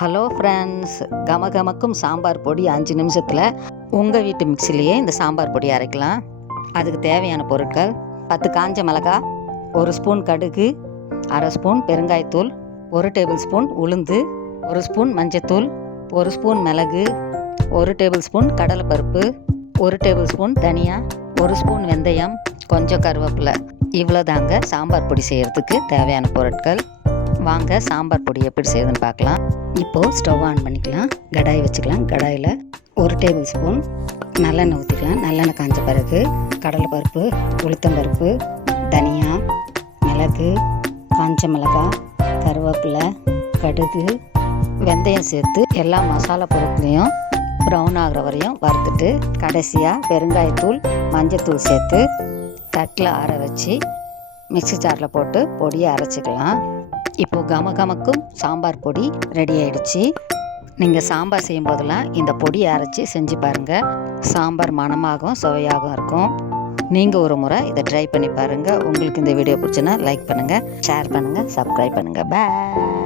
Hello friends, கமகமக்கும் sambar பொடி 5 நிமிஷத்தில் உங்கள் வீட்டு மிக்சிலேயே இந்த சாம்பார் பொடி அரைக்கலாம். அதுக்கு தேவையான பொருட்கள்: 10 காஞ்ச மிளகாய், 1 ஸ்பூன் கடுகு, அரை ஸ்பூன் பெருங்காயத்தூள், 1 டேபிள் ஸ்பூன் உளுந்து, 1 ஸ்பூன் மஞ்சத்தூள், 1 ஸ்பூன் மிளகு, 1 டேபிள் ஸ்பூன் கடலைப்பருப்பு, 1 டேபிள் ஸ்பூன் தனியா, 1 ஸ்பூன் வெந்தயம், கொஞ்சம் கருவேப்பிலை. இவ்வளோதாங்க சாம்பார் பொடி செய்கிறதுக்கு தேவையான பொருட்கள். வாங்க சாம்பார் பொடி எப்படி செய்யுதுன்னு பார்க்கலாம். இப்போது ஸ்டவ் ஆன் பண்ணிக்கலாம். கடாய் வச்சுக்கலாம். கடாயில் 1 டேபிள் ஸ்பூன் நல்லெண்ணெய் ஊற்றிக்கலாம். நல்லெண்ணெய் காஞ்ச பிறகு கடலைப்பருப்பு, உளுத்தம்பருப்பு, தனியா, மிளகு, காஞ்ச மிளகாய், கருவேப்பிலை, கடுகு, வெந்தயம் சேர்த்து எல்லா மசாலா பொருட்களையும் ப்ரௌன் ஆகிற வரையும் வறுத்துட்டு கடைசியாக பெருங்காயத்தூள், மஞ்சத்தூள் சேர்த்து தட்டில் ஆற வச்சு மிக்ஸி ஜாரில் போட்டு பொடியை அரைச்சிக்கலாம். இப்போது கமகமக்கும் சாம்பார் பொடி ரெடி ஆகிடுச்சு. நீங்கள் சாம்பார் செய்யும் போதெல்லாம் இந்த பொடியை அரைச்சி செஞ்சு பாருங்கள். சாம்பார் மணமாகவும் சுவையாகவும் இருக்கும். நீங்கள் ஒரு முறை இதை ட்ரை பண்ணி பாருங்கள். உங்களுக்கு இந்த வீடியோ பிடிச்சுன்னா லைக் பண்ணுங்கள், ஷேர் பண்ணுங்கள், சப்ஸ்கிரைப் பண்ணுங்கள். பாய்.